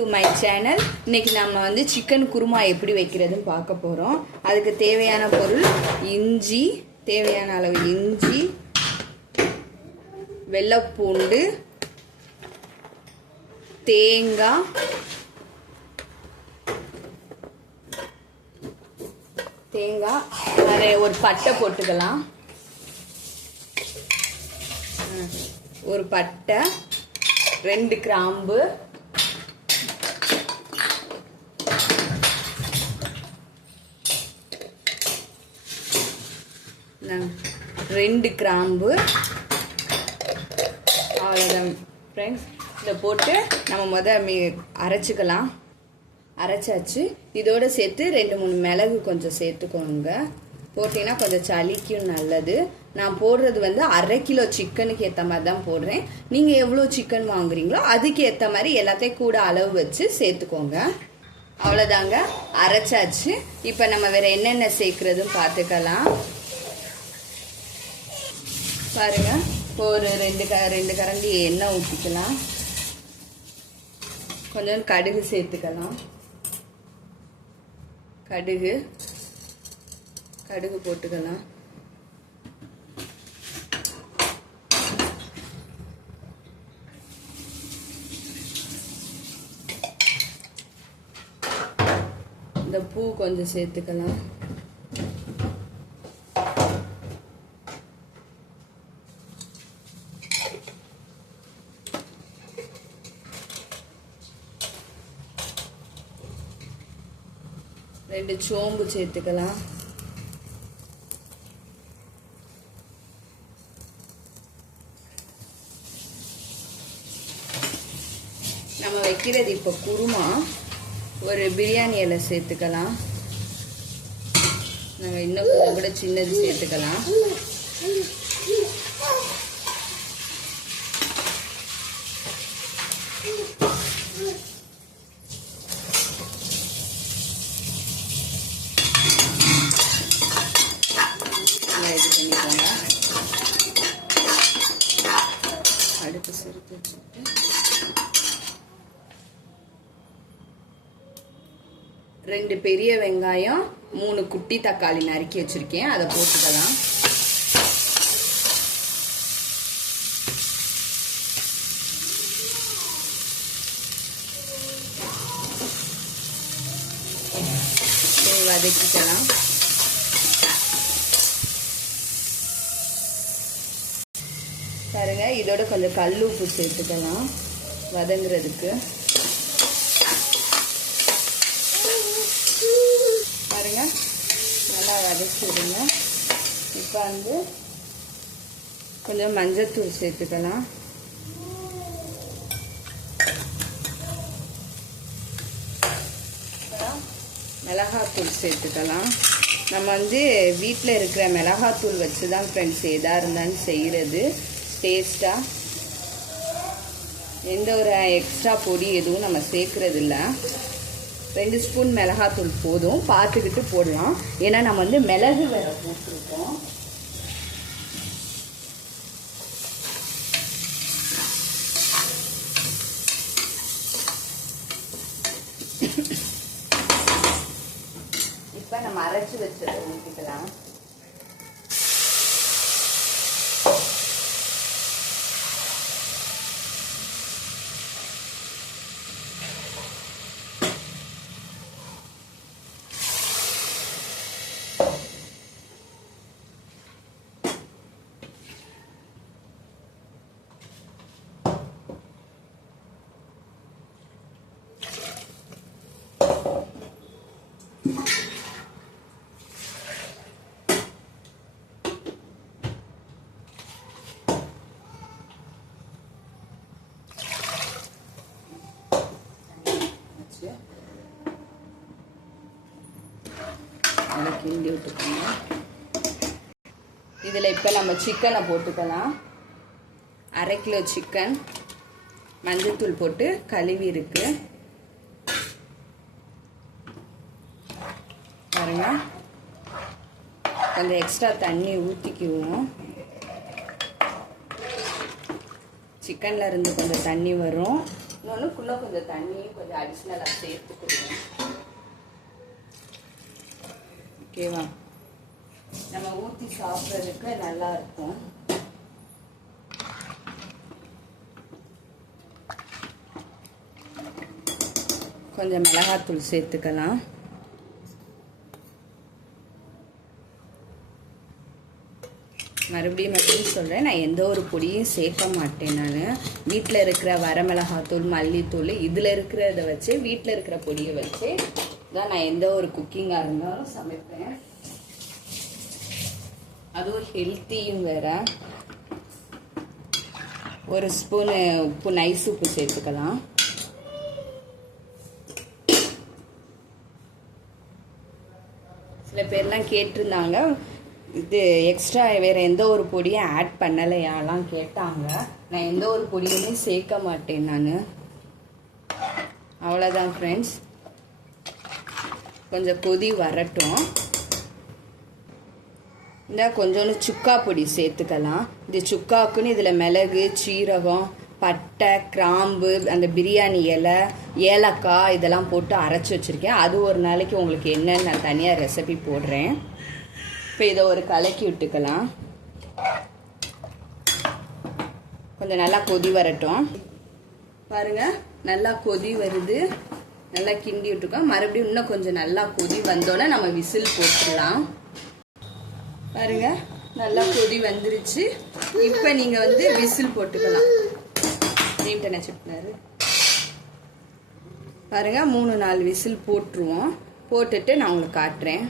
To my channel. இன்னைக்கு நம்ம வந்து சிக்கன் குருமா எப்படி வைக்கிறதுன்னு பார்க்க போகிறோம். அதுக்கு தேவையான பொருள் இஞ்சி, தேவையான அளவு இஞ்சி, வெள்ளைப்பூண்டு, தேங்காய், ஒரு பட்டை போட்டுக்கலாம், ஒரு பட்டை, 2 கிராம்பு, அவ்வளோதான் ஃப்ரெண்ட்ஸ். இதை போட்டு நம்ம அரைச்சிக்கலாம். அரைச்சாச்சு. இதோடு சேர்த்து 2-3 மிளகு கொஞ்சம் சேர்த்துக்கோங்க. போட்டிங்கன்னா கொஞ்சம் சளிக்கும் நல்லது. நான் போடுறது வந்து 1/2 கிலோ சிக்கனுக்கு ஏற்ற மாதிரி தான் போடுறேன். நீங்கள் எவ்வளோ சிக்கன் வாங்குறீங்களோ அதுக்கு ஏற்ற மாதிரி எல்லாத்தையும் கூட அளவு வச்சு சேர்த்துக்கோங்க. அவ்வளோதாங்க, அரைச்சாச்சு. இப்போ நம்ம வேறு என்னென்ன சேர்க்குறதுன்னு பார்த்துக்கலாம். பாருங்க, ஒரு 2 கரண்டி எண்ணெய் ஊற்றிக்கலாம். கொஞ்சம் கடுகு சேர்த்துக்கலாம். கடுகு போட்டுக்கலாம். இந்த பூ கொஞ்சம் சேர்த்துக்கலாம். ரெண்டு சோம்பு சேர்த்துக்கலாம். நம்ம வைக்கிறது இப்போ குருமா. ஒரு பிரியாணி இலை சேர்த்துக்கலாம். நம்ம இன்னும் கொஞ்சம் கூட சின்னது சேர்த்துக்கலாம். இது பண்ணிக்கோங்க. அடுப்பு சேர்த்து வச்சுட்டு 2 பெரிய வெங்காயம், 3 குட்டி தக்காளி நறுக்கி வச்சிருக்கேன். அதை போட்டுக்கலாம். வதக்கிக்கலாம். பாருங்க, இதோட கொஞ்சம் கல் உப்பு சேர்த்துக்கலாம் வதங்குறதுக்கு. பாருங்க, நல்லா வதக்கி விடுங்க. இப்போ வந்து கொஞ்சம் மஞ்சத்தூள் சேர்த்துக்கலாம். மிளகாத்தூள் சேர்த்துக்கலாம். நம்ம வந்து வீட்டில் இருக்கிற மிளகாத்தூள் வச்சு தான் ஃப்ரெண்ட்ஸ் எதாக இருந்தாலும் செய்கிறது டேஸ்ட்டாக. எந்த ஒரு எக்ஸ்ட்ரா பொடி எதுவும் நம்ம சேர்க்கறது இல்லை. 2 ஸ்பூன் மிளகாத்தூள் போதும். பார்த்துக்கிட்டு போடலாம். ஏன்னா நம்ம வந்து மிளகு வேற போட்டிருக்கோம். இப்போ நம்ம அரைச்சி வச்சதை ஊற்றிக்கலாம். கிண்டி விட்டுக்கோங்க. இதில் இப்போ நம்ம சிக்கனை போட்டுக்கலாம். 1/2 கிலோ சிக்கன் மஞ்சத்தூள் போட்டு கழுவி இருக்கு. பாருங்க, கொஞ்சம் எக்ஸ்ட்ரா தண்ணி ஊற்றிக்குவோம். சிக்கன்ல இருந்து கொஞ்சம் தண்ணி வரும். இன்னொன்றுக்குள்ளே கொஞ்சம் தண்ணியும் கொஞ்சம் அடிஷ்னலாக சேர்த்துக்கணும். ஓகேவா? நம்ம ஊற்றி சாப்பிட்றதுக்கு நல்லா இருக்கும். கொஞ்சம் மிளகாத்தூள் சேர்த்துக்கலாம். மறுபடியும் சொல்கிறேன், நான் எந்த ஒரு பொடியும் சேர்க்க மாட்டேன். நான் வீட்டில் இருக்கிற வரமிளகாத்தூள், மல்லித்தூள், இதில் இருக்கிறத வச்சு, வீட்டில் இருக்கிற பொடியை வச்சு தான் நான் எந்த ஒரு குக்கிங்காக இருந்தாலும் சமைப்பேன். அதுவும் ஹெல்த்தியும் வேற. ஒரு ஸ்பூனு உப்பு, நைஸ் உப்பு சேர்த்துக்கலாம். சில பேர்லாம் கேட்டிருந்தாங்க, இது எக்ஸ்ட்ரா வேறு எந்த ஒரு பொடியும் ஆட் பண்ணலையாலாம் கேட்டாங்க. நான் எந்த ஒரு பொடியுமே சேர்க்க மாட்டேன். நான் அவ்வளோதான் ஃப்ரெண்ட்ஸ். கொஞ்சம் கொதி வரட்டும். இந்த கொஞ்சோண்டு சுக்கா பொடி சேர்த்துக்கலாம். இது சுக்காக்குன்னு இதில் மிளகு, சீரகம், பட்டை, கிராம்பு, அந்த பிரியாணி இலை, ஏலக்காய் இதெல்லாம் போட்டு அரைச்சி வச்சுருக்கேன். அது ஒரு நாளைக்கு உங்களுக்கு என்னன்னு நான் தனியாக ரெசிபி போடுறேன். இப்போ இதை ஒரு கலக்கி விட்டுக்கலாம். கொஞ்சம் நல்லா கொதி வரட்டும். பாருங்கள், நல்லா கொதி வருது. நல்லா கிண்டி விட்டுருக்கோம். மறுபடியும் இன்னும் கொஞ்சம் நல்லா கொதி வந்தோன்னே நம்ம விசில் போட்டுடலாம். பாருங்க, நல்லா கொதி வந்துருச்சு. இப்போ நீங்கள் வந்து விசில் போட்டுக்கலாம். பாருங்க, 3-4 விசில் போட்டுருவோம். போட்டுட்டு நான் உங்களுக்கு காட்டுறேன்.